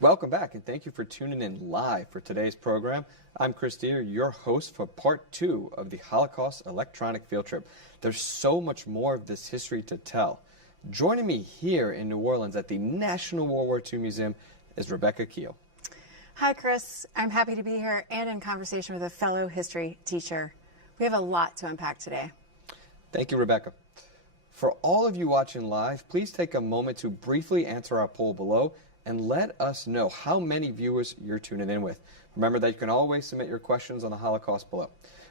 Welcome back, and thank you for tuning in live for today's program. I'm Chris Deere, your host for part 2 of the Holocaust Electronic Field Trip. There's so much more of this history to tell. Joining me here in New Orleans at the National World War II Museum is Rebecca Keel. Hi, Chris. I'm happy to be here and in conversation with a fellow history teacher. We have a lot to unpack today. Thank you, Rebecca. For all of you watching live, please take a moment to briefly answer our poll below and let us know how many viewers you're tuning in with. Remember that you can always submit your questions on the Holocaust below.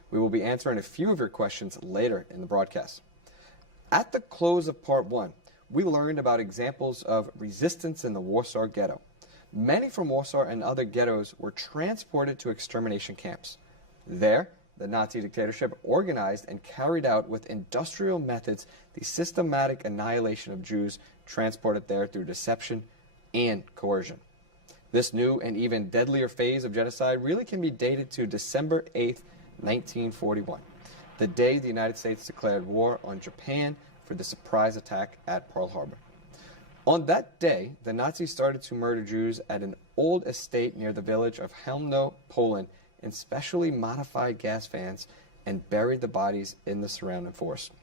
We will be answering a few of your questions later in the broadcast. At the close of part 1, we learned about examples of resistance in the Warsaw Ghetto. Many from Warsaw and other ghettos were transported to extermination camps. There, the Nazi dictatorship organized and carried out with industrial methods the systematic annihilation of Jews transported there through deception and coercion. This new and even deadlier phase of genocide really can be dated to December 8th, 1941, the day the United States declared war on Japan for the surprise attack at Pearl Harbor. On that day, the Nazis started to murder Jews at an old estate near the village of Chełmno, Poland, in specially modified gas vans and buried the bodies in the surrounding forest.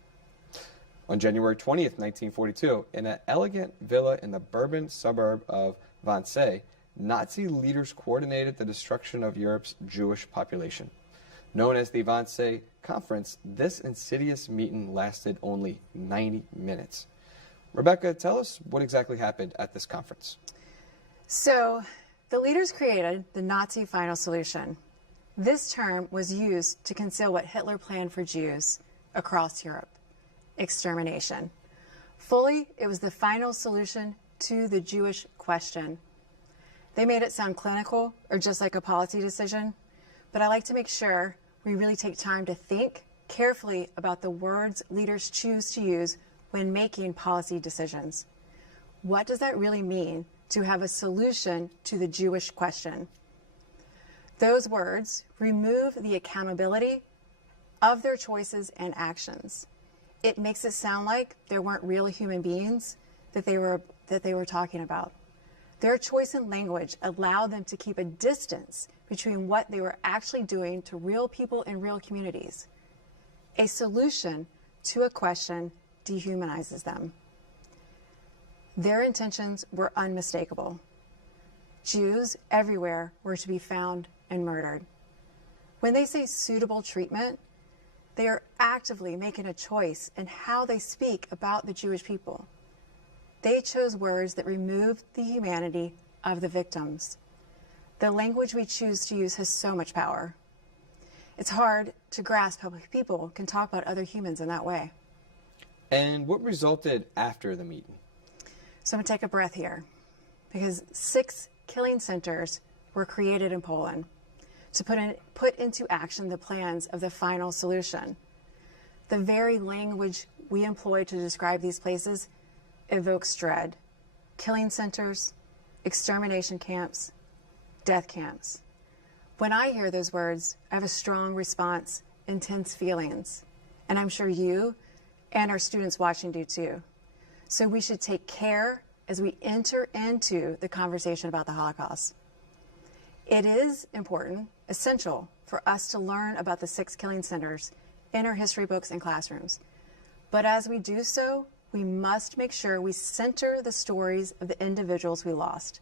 On January 20th, 1942, in an elegant villa in the Bourbon suburb of Wannsee, Nazi leaders coordinated the destruction of Europe's Jewish population. Known as the Wannsee Conference, this insidious meeting lasted only 90 minutes. Rebecca, tell us what exactly happened at this conference. So, the leaders created the Nazi final solution. This term was used to conceal what Hitler planned for Jews across Europe: extermination. Fully, it was the final solution to the Jewish question. They made it sound clinical or just like a policy decision, but I like to make sure we really take time to think carefully about the words leaders choose to use when making policy decisions. What does that really mean to have a solution to the Jewish question? Those words remove the accountability of their choices and actions. It makes it sound like there weren't real human beings that they were talking about. Their choice in language allowed them to keep a distance between what they were actually doing to real people in real communities. A solution to a question dehumanizes them. Their intentions were unmistakable. Jews everywhere were to be found and murdered. When they say suitable treatment, they are actively making a choice in how they speak about the Jewish people. They chose words that removed the humanity of the victims. The language we choose to use has so much power. It's hard to grasp how people can talk about other humans in that way. And what resulted after the meeting? So I'm going to take a breath here, because 6 killing centers were created in Poland to put into action the plans of the final solution. The very language we employ to describe these places evokes dread. Killing centers, extermination camps, death camps. When I hear those words, I have a strong response, intense feelings, and I'm sure you and our students watching do too. So we should take care as we enter into the conversation about the Holocaust. It is important, essential, for us to learn about the 6 killing centers in our history books and classrooms. But as we do so, we must make sure we center the stories of the individuals we lost.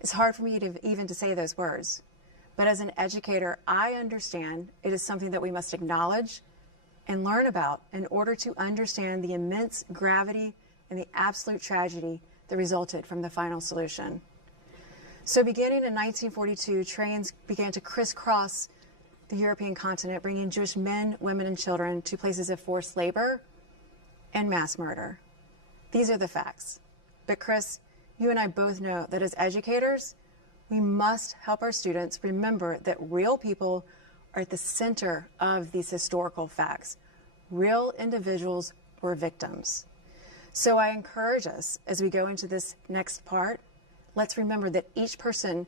It's hard for me to even to say those words, but as an educator, I understand it is something that we must acknowledge and learn about in order to understand the immense gravity and the absolute tragedy that resulted from the final solution. So beginning in 1942, trains began to crisscross the European continent, bringing Jewish men, women, and children to places of forced labor and mass murder. These are the facts. But Chris, you and I both know that as educators, we must help our students remember that real people are at the center of these historical facts. Real individuals were victims. So I encourage us, as we go into this next part, let's remember that each person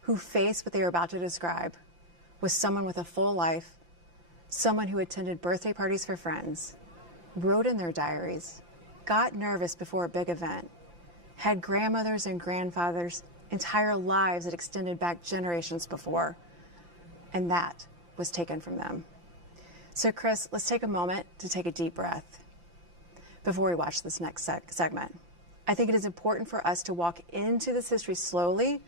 who faced what they are about to describe was someone with a full life, someone who attended birthday parties for friends, wrote in their diaries, got nervous before a big event, had grandmothers and grandfathers entire lives that extended back generations before, and that was taken from them. So Chris, let's take a moment to take a deep breath before we watch this next segment. I think it is important for us to walk into this history slowly,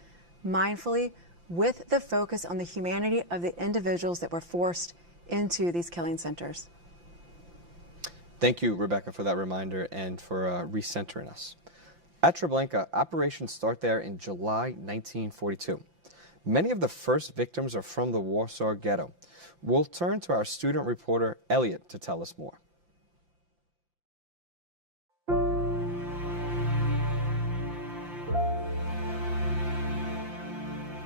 mindfully, with the focus on the humanity of the individuals that were forced into these killing centers. Thank you, Rebecca, for that reminder and for recentering us. At Treblinka, operations start there in July 1942. Many of the first victims are from the Warsaw Ghetto. We'll turn to our student reporter, Elliot, to tell us more.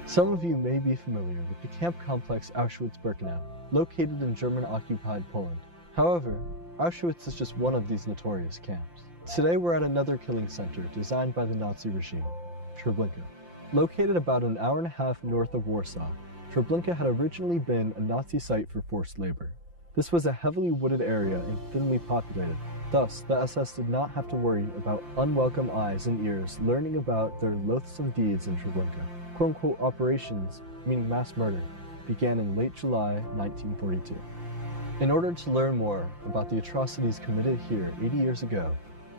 Some of you may be familiar with the camp complex Auschwitz-Birkenau, located in German-occupied Poland. However, Auschwitz is just one of these notorious camps. Today we're at another killing center designed by the Nazi regime, Treblinka. Located about an hour and a half north of Warsaw, Treblinka had originally been a Nazi site for forced labor. This was a heavily wooded area and thinly populated. Thus, the SS did not have to worry about unwelcome eyes and ears learning about their loathsome deeds in Treblinka. Quote-unquote operations, meaning mass murder, began in late July 1942. In order to learn more about the atrocities committed here 80 years ago,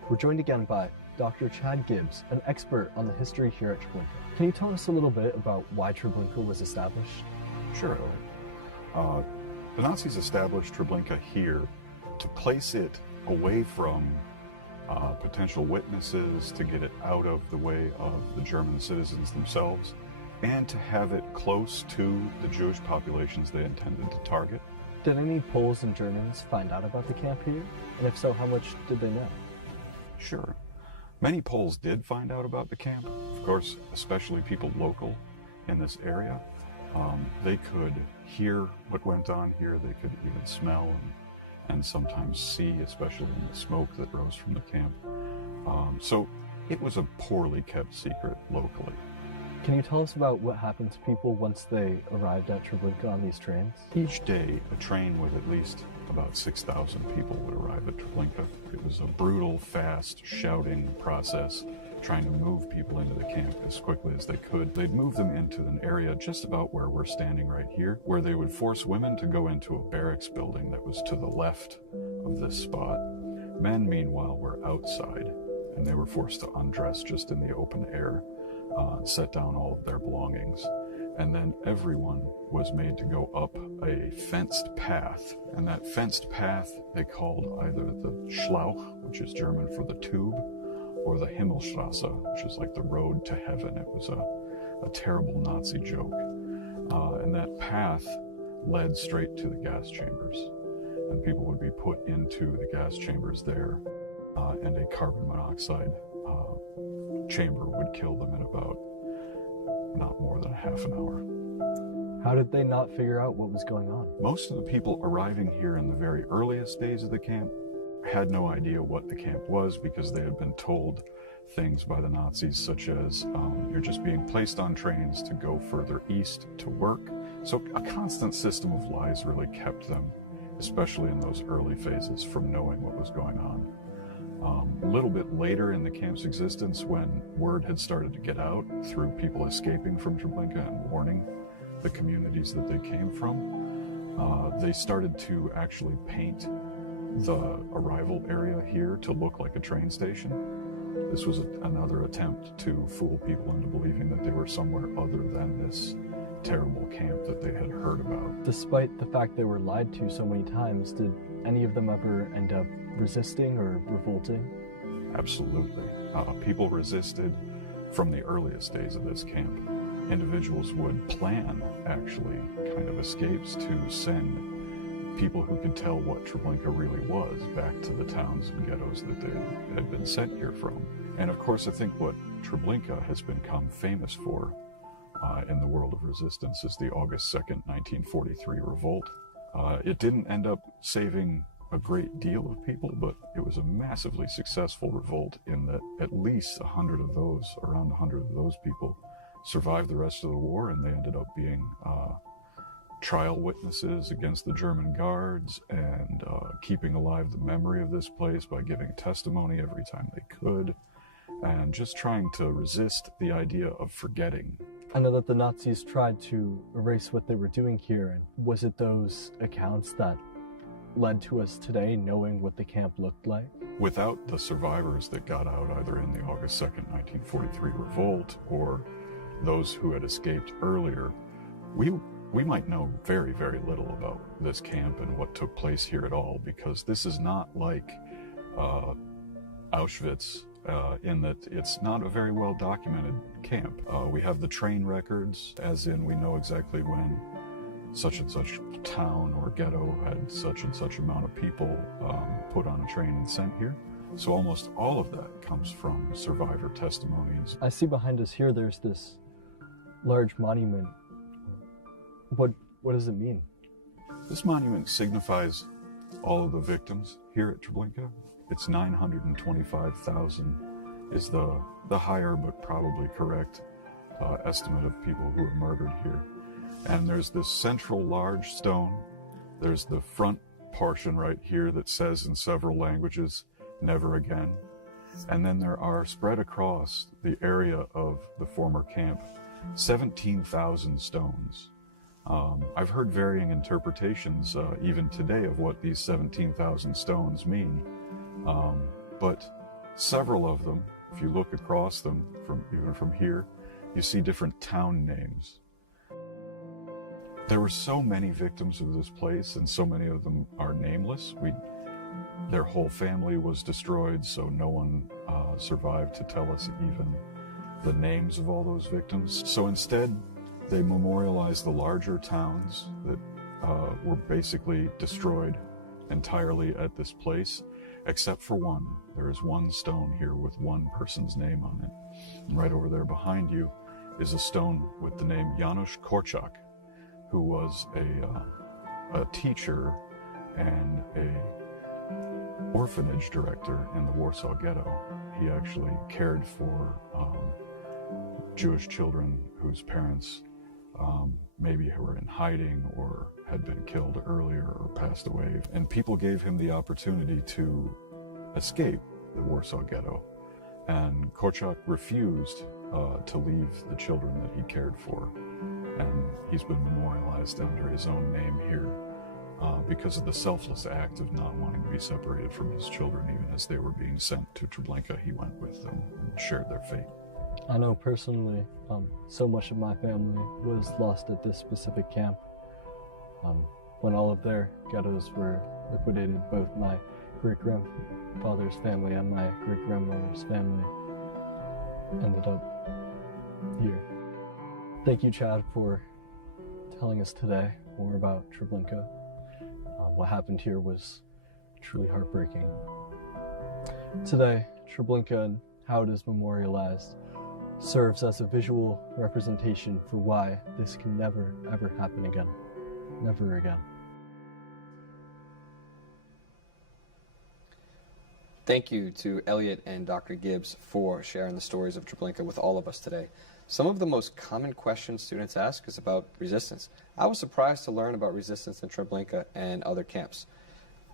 we're joined again by Dr. Chad Gibbs, an expert on the history here at Treblinka. Can you tell us a little bit about why Treblinka was established? Sure. The Nazis established Treblinka here to place it away from potential witnesses, to get it out of the way of the German citizens themselves, and to have it close to the Jewish populations they intended to target. Did any Poles and Germans find out about the camp here? And if so, how much did they know? Sure. Many Poles did find out about the camp. Of course, especially people local in this area. They could hear what went on here. They could even smell and sometimes see, especially in the smoke that rose from the camp. So it was a poorly kept secret locally. Can you tell us about what happened to people once they arrived at Treblinka on these trains? Each day, a train with at least about 6,000 people would arrive at Treblinka. It was a brutal, fast, shouting process, trying to move people into the camp as quickly as they could. They'd move them into an area just about where we're standing right here, where they would force women to go into a barracks building that was to the left of this spot. Men, meanwhile, were outside, and they were forced to undress just in the open air, set down all of their belongings. And then everyone was made to go up a fenced path. And that fenced path they called either the Schlauch, which is German for the tube, or the Himmelstrasse, which is like the road to heaven. It was a terrible Nazi joke. And that path led straight to the gas chambers. And people would be put into the gas chambers there, and a carbon monoxide chamber would kill them in about not more than a half an hour. How did they not figure out what was going on? Most of the people arriving here in the very earliest days of the camp had no idea what the camp was, because they had been told things by the Nazis such as, you're just being placed on trains to go further east to work. So a constant system of lies really kept them, especially in those early phases, from knowing what was going on. A little bit later in the camp's existence, when word had started to get out through people escaping from Treblinka and warning the communities that they came from, they started to actually paint the arrival area here to look like a train station. This was another attempt to fool people into believing that they were somewhere other than this terrible camp that they had heard about. Despite the fact they were lied to so many times, did any of them ever end up resisting or revolting? Absolutely. People resisted from the earliest days of this camp. Individuals would plan, actually, kind of escapes to send people who could tell what Treblinka really was back to the towns and ghettos that they had been sent here from. And of course, I think what Treblinka has become famous for in the world of resistance is the August 2nd, 1943 revolt. It didn't end up saving a great deal of people, but it was a massively successful revolt in that at least around 100 of those people survived the rest of the war, and they ended up being trial witnesses against the German guards and keeping alive the memory of this place by giving testimony every time they could. and just trying to resist the idea of forgetting. I know that the Nazis tried to erase what they were doing here. Was it those accounts that led to us today knowing what the camp looked like? Without the survivors that got out either in the August 2nd, 1943 revolt or those who had escaped earlier, we might know very, very little about this camp and what took place here at all, because this is not like Auschwitz in that it's not a very well documented camp. We have the train records, as in we know exactly when such and such town or ghetto had such and such amount of people put on a train and sent here. So almost all of that comes from survivor testimonies. I see behind us here there's this large monument. What does it mean? This monument signifies all of the victims here at Treblinka. It's 925,000 is the higher but probably correct estimate of people who were murdered here. And there's this central large stone. There's the front portion right here that says in several languages, "Never again." And then there are spread across the area of the former camp 17,000 stones. I've heard varying interpretations even today of what these 17,000 stones mean. But several of them, if you look across them, even from here, you see different town names. There were so many victims of this place, and so many of them are nameless. Their whole family was destroyed, so no one survived to tell us even the names of all those victims. So instead, they memorialized the larger towns that were basically destroyed entirely at this place, except for one. There is one stone here with one person's name on it. And right over there behind you is a stone with the name Janusz Korczak, who was a teacher and a orphanage director in the Warsaw Ghetto. He actually cared for Jewish children whose parents maybe were in hiding or had been killed earlier or passed away. And people gave him the opportunity to escape the Warsaw Ghetto. And Korczak refused to leave the children that he cared for. And he's been memorialized under his own name here because of the selfless act of not wanting to be separated from his children. Even as they were being sent to Treblinka, he went with them and shared their fate. I know personally, so much of my family was lost at this specific camp. When all of their ghettos were liquidated, both my great-grandfather's family and my great-grandmother's family ended up here. Thank you, Chad, for telling us today more about Treblinka. What happened here was truly heartbreaking. Today, Treblinka and how it is memorialized serves as a visual representation for why this can never, ever happen again. Never again. Thank you to Elliot and Dr. Gibbs for sharing the stories of Treblinka with all of us today. Some of the most common questions students ask is about resistance. I was surprised to learn about resistance in Treblinka and other camps.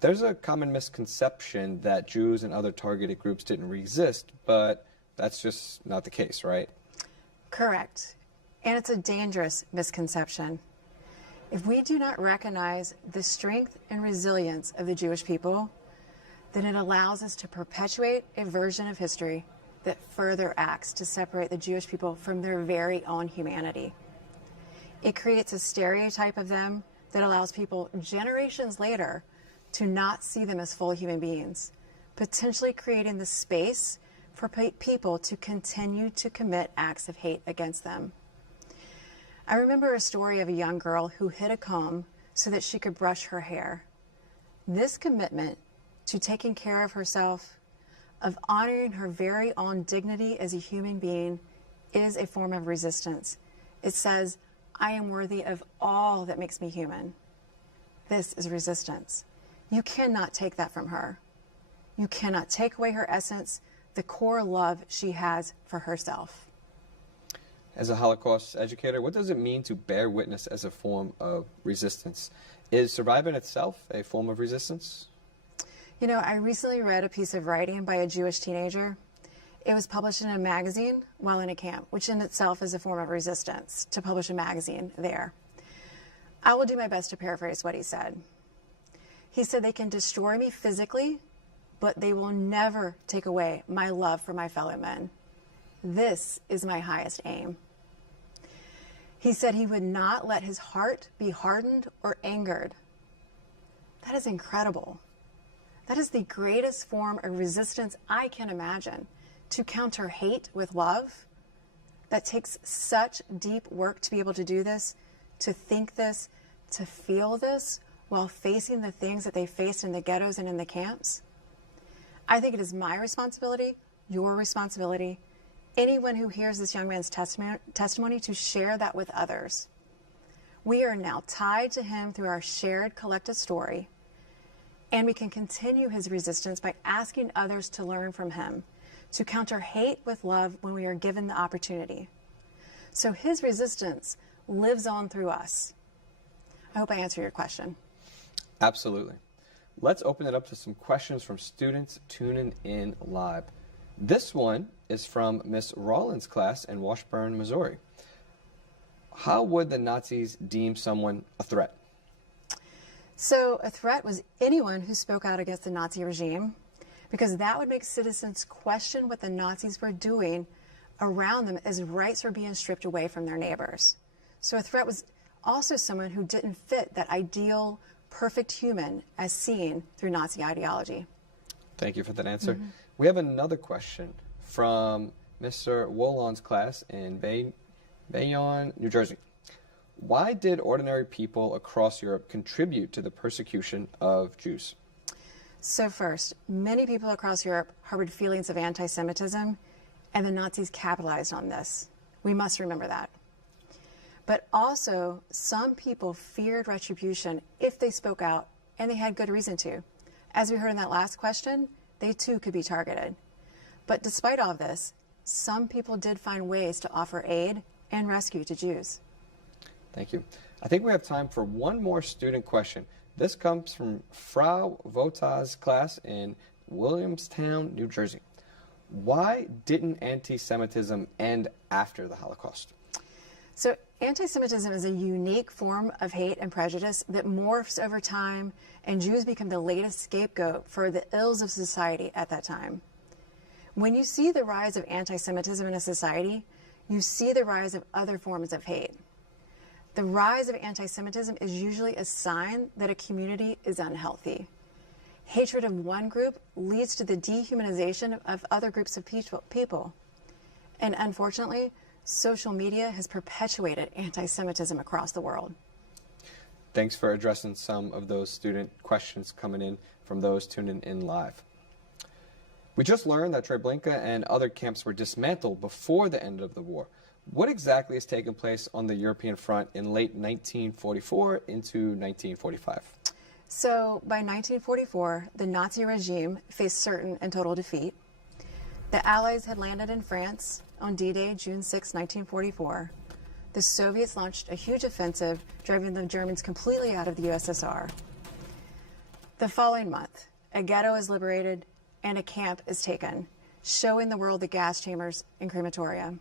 There's a common misconception that Jews and other targeted groups didn't resist, but that's just not the case, right? Correct. And it's a dangerous misconception. If we do not recognize the strength and resilience of the Jewish people, then it allows us to perpetuate a version of history that further acts to separate the Jewish people from their very own humanity. It creates a stereotype of them that allows people generations later to not see them as full human beings, potentially creating the space for people to continue to commit acts of hate against them. I remember a story of a young girl who hid a comb so that she could brush her hair. This commitment to taking care of herself, of honoring her very own dignity as a human being, is a form of resistance. It says, I am worthy of all that makes me human. This is resistance. You cannot take that from her. You cannot take away her essence, the core love she has for herself. As a Holocaust educator, what does it mean to bear witness as a form of resistance? Is surviving itself a form of resistance? You know, I recently read a piece of writing by a Jewish teenager. It was published in a magazine while in a camp, which in itself is a form of resistance, to publish a magazine there. I will do my best to paraphrase what he said. He said, "They can destroy me physically, but they will never take away my love for my fellow men. This is my highest aim." He said he would not let his heart be hardened or angered. That is incredible. That is the greatest form of resistance I can imagine, to counter hate with love. That takes such deep work to be able to do this, to think this, to feel this, while facing the things that they faced in the ghettos and in the camps. I think it is my responsibility, your responsibility, anyone who hears this young man's testimony, to share that with others. We are now tied to him through our shared collective story, and we can continue his resistance by asking others to learn from him, to counter hate with love when we are given the opportunity. So his resistance lives on through us. I hope I answered your question. Absolutely. Let's open it up to some questions from students tuning in live. This one is from Miss Rollins' class in Washburn, Missouri. How would the Nazis deem someone a threat? So a threat was anyone who spoke out against the Nazi regime, because that would make citizens question what the Nazis were doing around them as rights were being stripped away from their neighbors. So a threat was also someone who didn't fit that ideal, perfect human as seen through Nazi ideology. Thank you for that answer. We have another question from Mr. Wolon's class in Bayonne, New Jersey. Why did ordinary people across Europe contribute to the persecution of Jews? So first, many people across Europe harbored feelings of anti-Semitism, and the Nazis capitalized on this. We must remember that. But also, some people feared retribution if they spoke out, and they had good reason to. As we heard in that last question, they too could be targeted. But despite all of this, some people did find ways to offer aid and rescue to Jews. Thank you. I think we have time for one more student question. This comes from Frau Vota's class in Williamstown, New Jersey. Why didn't anti-Semitism end after the Holocaust? So anti-Semitism is a unique form of hate and prejudice that morphs over time, and Jews become the latest scapegoat for the ills of society at that time. When you see the rise of anti-Semitism in a society, you see the rise of other forms of hate. The rise of anti-Semitism is usually a sign that a community is unhealthy. Hatred of one group leads to the dehumanization of other groups of people. And unfortunately, social media has perpetuated anti-Semitism across the world. Thanks for addressing some of those student questions coming in from those tuning in live. We just learned that Treblinka and other camps were dismantled before the end of the war. What exactly has taken place on the European front in late 1944 into 1945? So by 1944, the Nazi regime faced certain and total defeat. The Allies had landed in France on D-Day, June 6, 1944. The Soviets launched a huge offensive, driving the Germans completely out of the USSR. The following month, a ghetto is liberated and a camp is taken, showing the world the gas chambers and crematoria.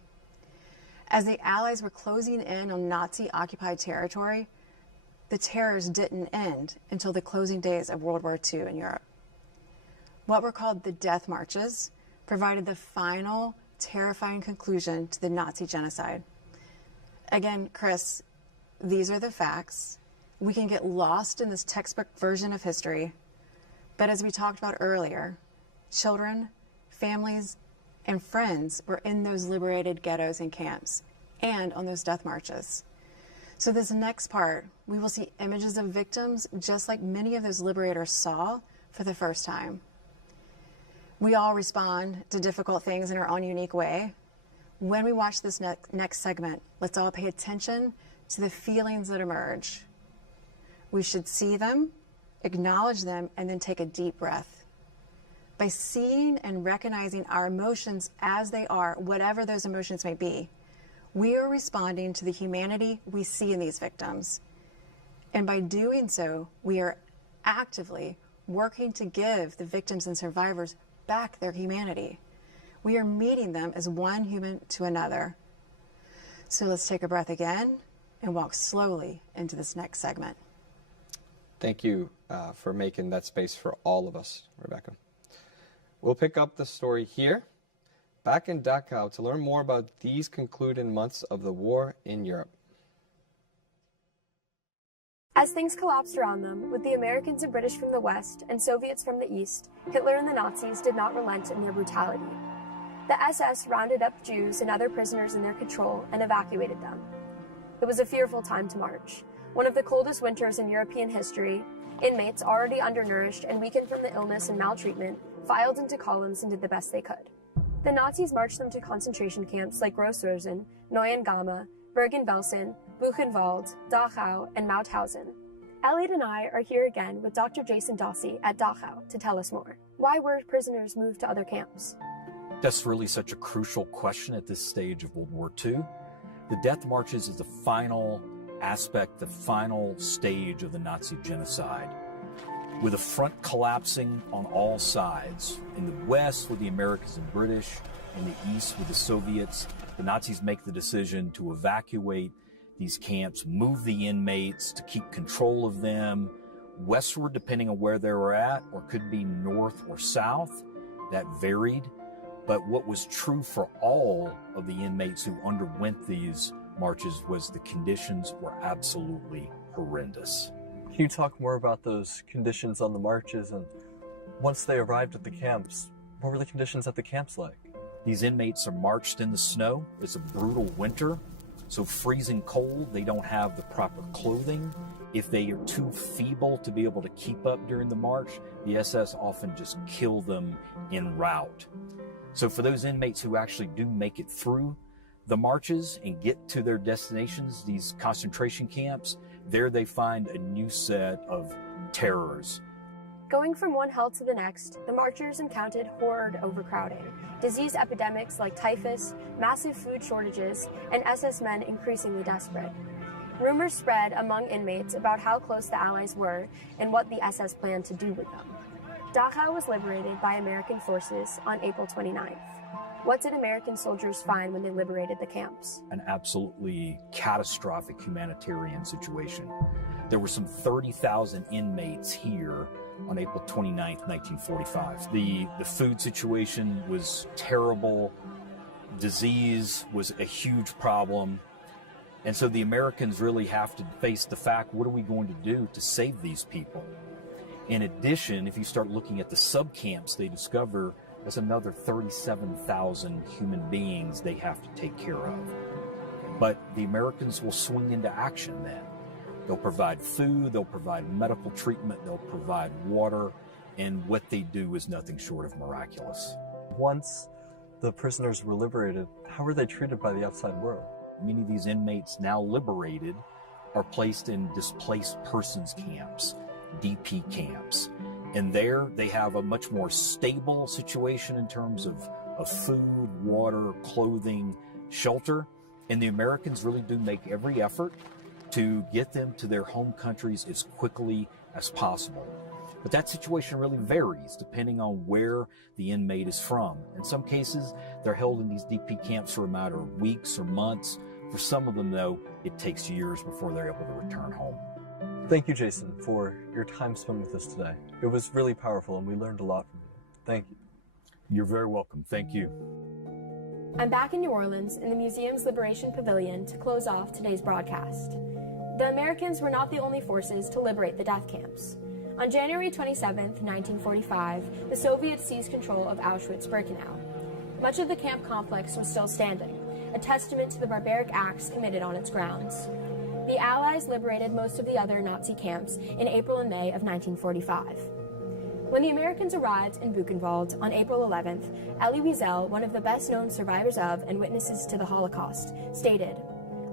As the Allies were closing in on Nazi-occupied territory, the terrors didn't end until the closing days of World War II in Europe. What were called the death marches provided the final, terrifying conclusion to the Nazi genocide. Again, Chris, these are the facts. We can get lost in this textbook version of history, but as we talked about earlier, children, families, and friends were in those liberated ghettos and camps and on those death marches. So this next part, we will see images of victims just like many of those liberators saw for the first time. We all respond to difficult things in our own unique way. When we watch this next segment, let's all pay attention to the feelings that emerge. We should see them, acknowledge them, and then take a deep breath. By seeing and recognizing our emotions as they are, whatever those emotions may be, we are responding to the humanity we see in these victims. And by doing so, we are actively working to give the victims and survivors back their humanity. We are meeting them as one human to another. So let's take a breath again and walk slowly into this next segment. Thank you for making that space for all of us, Rebecca. We'll pick up the story here, back in Dachau, to learn more about these concluding months of the war in Europe. As things collapsed around them, with the Americans and British from the west and Soviets from the east, Hitler and the Nazis did not relent in their brutality. The SS rounded up Jews and other prisoners in their control and evacuated them. It was a fearful time to march. One of the coldest winters in European history, inmates already undernourished and weakened from the illness and maltreatment filed into columns and did the best they could. The Nazis marched them to concentration camps like Gross-Rosen, Neuengamme, Bergen-Belsen, Buchenwald, Dachau, and Mauthausen. Elliot and I are here again with Dr. Jason Dossi at Dachau to tell us more. Why were prisoners moved to other camps? That's really such a crucial question at this stage of World War II. The death marches is the final aspect, the final stage of the Nazi genocide. With the front collapsing on all sides, in the west with the Americans and British, in the east with the Soviets, the Nazis make the decision to evacuate these camps, move the inmates to keep control of them westward, depending on where they were at, or could be north or south. That varied. But what was true for all of the inmates who underwent these marches was the conditions were absolutely horrendous. Can you talk more about those conditions on the marches, and once they arrived at the camps, what were the conditions at the camps like? These inmates are marched in the snow. It's a brutal winter, so freezing cold. They don't have the proper clothing. If they are too feeble to be able to keep up during the march, the SS often just kill them en route. So for those inmates who actually do make it through the marches and get to their destinations, these concentration camps, there they find a new set of terrors. Going from one hell to the next, the marchers encountered horrid overcrowding, disease epidemics like typhus, massive food shortages, and SS men increasingly desperate. Rumors spread among inmates about how close the Allies were and what the SS planned to do with them. Dachau was liberated by American forces on April 29th. What did American soldiers find when they liberated the camps? An absolutely catastrophic humanitarian situation. There were some 30,000 inmates here on April 29th, 1945. The food situation was terrible. Disease was a huge problem. And so the Americans really have to face the fact, what are we going to do to save these people? In addition, if you start looking at the sub-camps, they discover there's another 37,000 human beings they have to take care of. But the Americans will swing into action then. They'll provide food, they'll provide medical treatment, they'll provide water, and what they do is nothing short of miraculous. Once the prisoners were liberated, how were they treated by the outside world? Many of these inmates now liberated are placed in displaced persons camps, DP camps. And there they have a much more stable situation in terms of food, water, clothing, shelter. And the Americans really do make every effort to get them to their home countries as quickly as possible. But that situation really varies depending on where the inmate is from. In some cases, they're held in these DP camps for a matter of weeks or months. For some of them, though, it takes years before they're able to return home. Thank you, Jason, for your time spent with us today. It was really powerful, and we learned a lot from you. Thank you. You're very welcome. Thank you. I'm back in New Orleans in the museum's Liberation Pavilion to close off today's broadcast. The Americans were not the only forces to liberate the death camps. On January 27, 1945, the Soviets seized control of Auschwitz-Birkenau. Much of the camp complex was still standing, a testament to the barbaric acts committed on its grounds. The Allies liberated most of the other Nazi camps in April and May of 1945. When the Americans arrived in Buchenwald on April 11th, Elie Wiesel, one of the best-known survivors of and witnesses to the Holocaust, stated,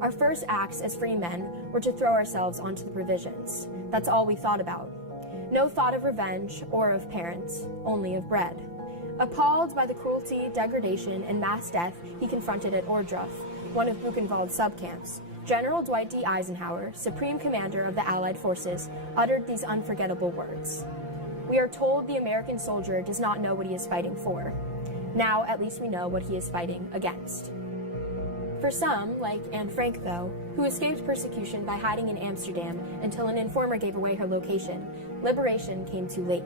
"Our first acts as free men were to throw ourselves onto the provisions. That's all we thought about. No thought of revenge or of parents, only of bread." Appalled by the cruelty, degradation, and mass death he confronted at Ohrdruf, one of Buchenwald's subcamps, General Dwight D. Eisenhower, Supreme Commander of the Allied forces, uttered these unforgettable words. "We are told the American soldier does not know what he is fighting for. Now at least we know what he is fighting against. For some, like Anne Frank though, who escaped persecution by hiding in Amsterdam until an informer gave away her location, liberation came too late.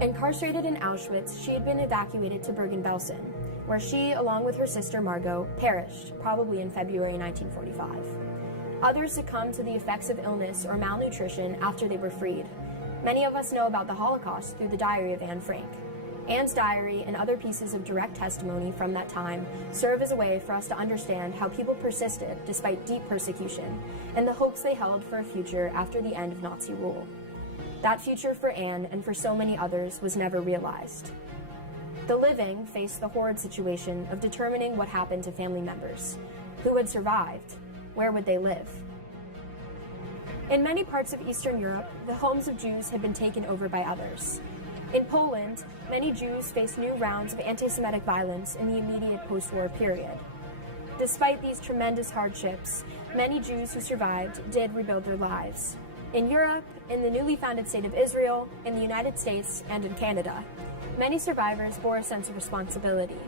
Incarcerated in Auschwitz, she had been evacuated to Bergen-Belsen, where she, along with her sister Margot, perished, probably in February 1945. Others succumbed to the effects of illness or malnutrition after they were freed. Many of us know about the Holocaust through the diary of Anne Frank. Anne's diary and other pieces of direct testimony from that time serve as a way for us to understand how people persisted despite deep persecution and the hopes they held for a future after the end of Nazi rule. That future for Anne and for so many others was never realized. The living faced the horrid situation of determining what happened to family members. Who had survived? Where would they live? In many parts of Eastern Europe, the homes of Jews had been taken over by others. In Poland, many Jews faced new rounds of anti-Semitic violence in the immediate post-war period. Despite these tremendous hardships, many Jews who survived did rebuild their lives. In Europe, in the newly founded state of Israel, in the United States, and in Canada, many survivors bore a sense of responsibility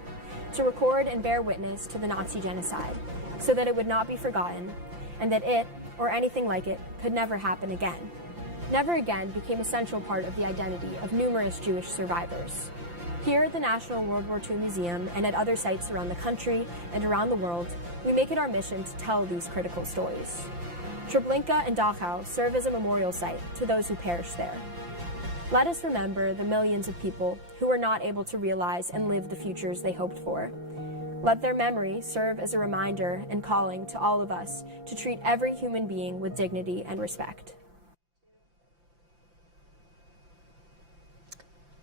to record and bear witness to the Nazi genocide so that it would not be forgotten and that it, or anything like it, could never happen again. Never again became a central part of the identity of numerous Jewish survivors. Here at the National World War II Museum and at other sites around the country and around the world, we make it our mission to tell these critical stories. Treblinka and Dachau serve as a memorial site to those who perished there. Let us remember the millions of people who were not able to realize and live the futures they hoped for. Let their memory serve as a reminder and calling to all of us to treat every human being with dignity and respect.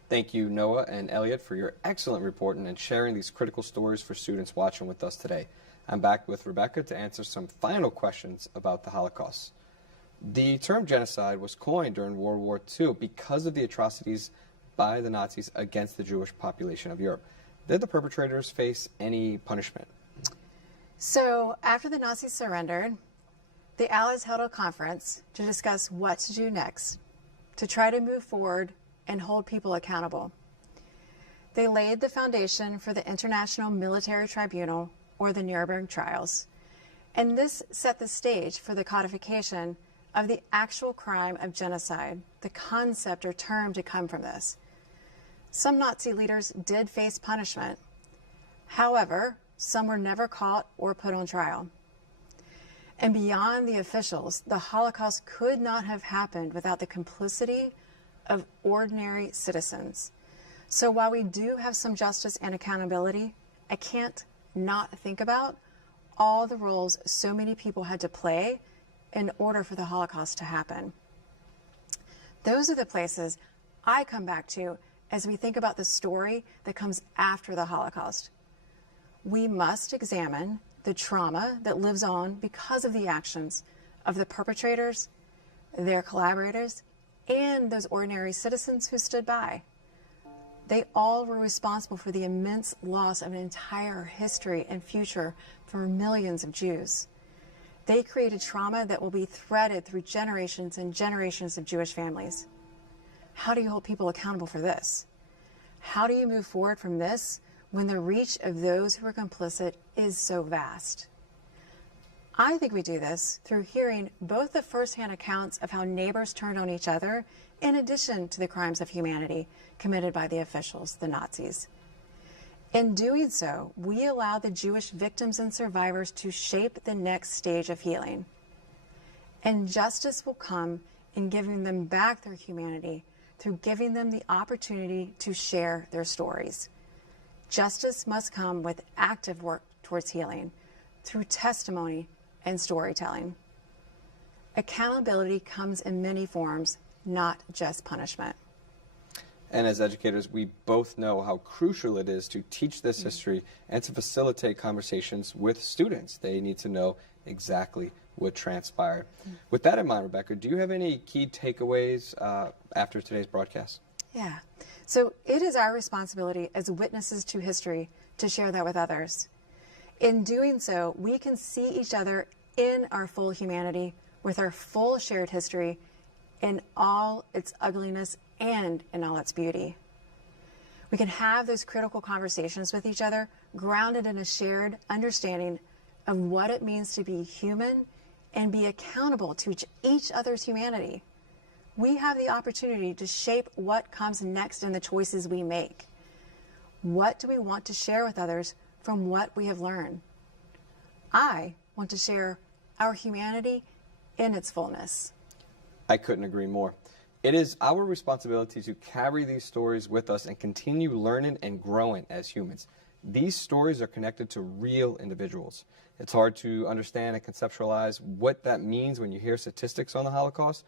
Thank you, Noah and Elliot, for your excellent reporting and sharing these critical stories for students watching with us today. I'm back with Rebecca to answer some final questions about the Holocaust. The term genocide was coined during World War II because of the atrocities by the Nazis against the Jewish population of Europe. Did the perpetrators face any punishment? So, after the Nazis surrendered, the Allies held a conference to discuss what to do next, to try to move forward and hold people accountable. They laid the foundation for the International Military Tribunal, or the Nuremberg trials, and this set the stage for the codification of the actual crime of genocide, the concept or term to come from this. Some Nazi leaders did face punishment. However, some were never caught or put on trial. And beyond the officials, the Holocaust could not have happened without the complicity of ordinary citizens. So while we do have some justice and accountability, I can't not think about all the roles so many people had to play in order for the Holocaust to happen. Those are the places I come back to as we think about the story that comes after the Holocaust. We must examine the trauma that lives on because of the actions of the perpetrators, their collaborators, and those ordinary citizens who stood by. They all were responsible for the immense loss of an entire history and future for millions of Jews. They created trauma that will be threaded through generations and generations of Jewish families. How do you hold people accountable for this? How do you move forward from this when the reach of those who are complicit is so vast? I think we do this through hearing both the firsthand accounts of how neighbors turned on each other, in addition to the crimes of humanity committed by the officials, the Nazis. In doing so, we allow the Jewish victims and survivors to shape the next stage of healing. And justice will come in giving them back their humanity through giving them the opportunity to share their stories. Justice must come with active work towards healing through testimony and storytelling. Accountability comes in many forms, not just punishment. And as educators, we both know how crucial it is to teach this history and to facilitate conversations with students. They need to know exactly what transpired. With that in mind, Rebecca, do you have any key takeaways after today's broadcast? Yeah. So it is our responsibility as witnesses to history to share that with others. In doing so, we can see each other in our full humanity, with our full shared history, in all its ugliness and in all its beauty. We can have those critical conversations with each other, grounded in a shared understanding of what it means to be human and be accountable to each other's humanity. We have the opportunity to shape what comes next in the choices we make. What do we want to share with others from what we have learned? I want to share our humanity in its fullness. I couldn't agree more. It is our responsibility to carry these stories with us and continue learning and growing as humans. These stories are connected to real individuals. It's hard to understand and conceptualize what that means when you hear statistics on the Holocaust,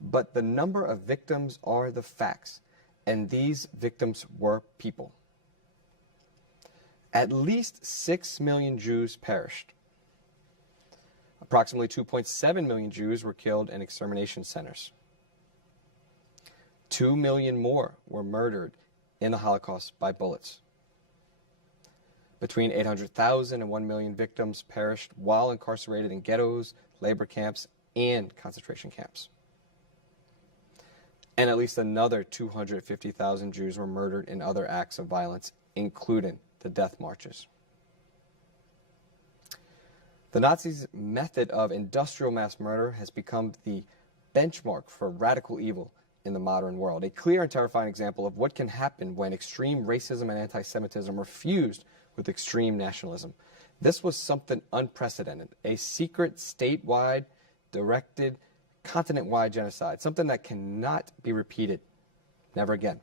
but the number of victims are the facts, and these victims were people. At least 6 million Jews perished. Approximately 2.7 million Jews were killed in extermination centers. 2 million more were murdered in the Holocaust by bullets. Between 800,000 and 1 million victims perished while incarcerated in ghettos, labor camps, and concentration camps. And at least another 250,000 Jews were murdered in other acts of violence, including the death marches. The Nazis' method of industrial mass murder has become the benchmark for radical evil in the modern world, a clear and terrifying example of what can happen when extreme racism and anti-Semitism are fused with extreme nationalism. This was something unprecedented, a secret, statewide, directed, continent-wide genocide, something that cannot be repeated, never again.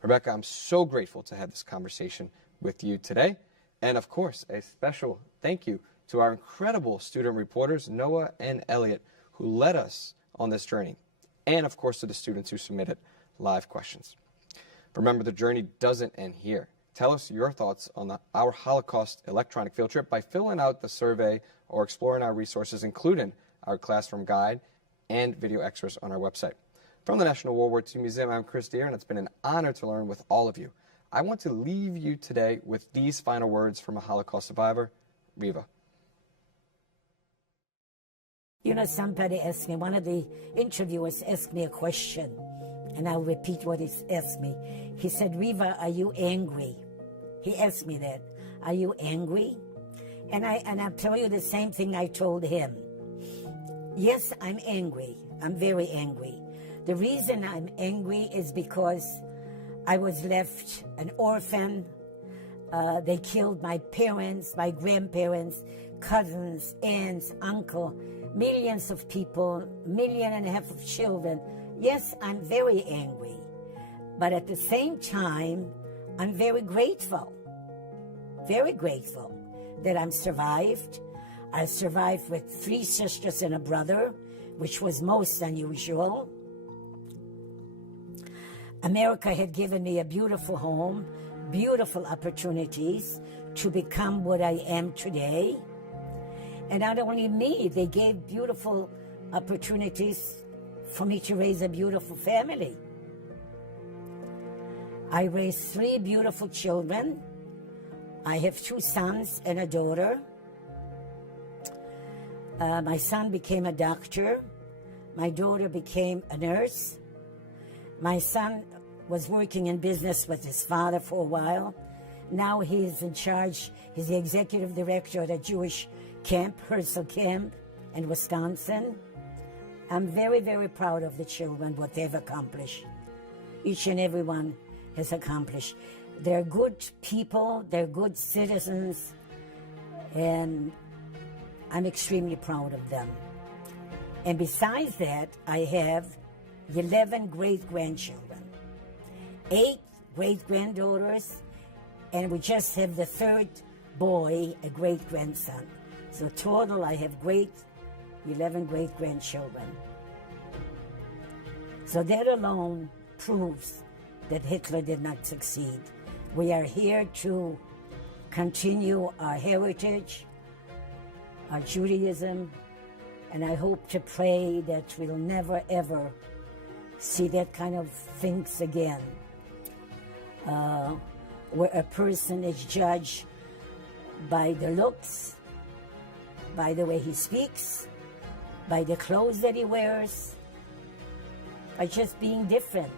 Rebecca, I'm so grateful to have this conversation with you today, and of course, a special thank you to our incredible student reporters, Noah and Elliot, who led us on this journey, and of course to the students who submitted live questions. Remember, the journey doesn't end here. Tell us your thoughts on our Holocaust Electronic Field Trip by filling out the survey or exploring our resources, including our classroom guide and video extras on our website. From the National World War II Museum, I'm Chris Deere, and it's been an honor to learn with all of you. I want to leave you today with these final words from a Holocaust survivor, Riva. You know, somebody asked me, one of the interviewers asked me a question, and I'll repeat what he asked me. He said, Riva, are you angry? He asked me that. Are you angry? And I'll tell you the same thing I told him. Yes, I'm angry. I'm very angry. The reason I'm angry is because I was left an orphan. They killed my parents, my grandparents, cousins, aunts, uncle, millions of people, 1.5 million of children. Yes, I'm very angry. But at the same time, I'm very grateful that I'm survived. I survived with 3 sisters and a brother, which was most unusual. America had given me a beautiful home, beautiful opportunities to become what I am today. And not only me, they gave beautiful opportunities for me to raise a beautiful family. I raised 3 beautiful children. I have 2 sons and a daughter. My son became a doctor. My daughter became a nurse. My son was working in business with his father for a while. Now he's in charge. He's the executive director at a Jewish camp, Herzl Camp in Wisconsin. I'm very, very proud of the children, what they've accomplished. Each and every one has accomplished. They're good people, they're good citizens, and I'm extremely proud of them. And besides that, I have 11 great-grandchildren, 8 great-granddaughters, and we just have the 3rd boy, a great-grandson. So total, I have 11 great-grandchildren. So that alone proves that Hitler did not succeed. We are here to continue our heritage, our Judaism, and I hope to pray that we'll never, ever see that kind of things again, where a person is judged by the looks, by the way he speaks, by the clothes that he wears, by just being different.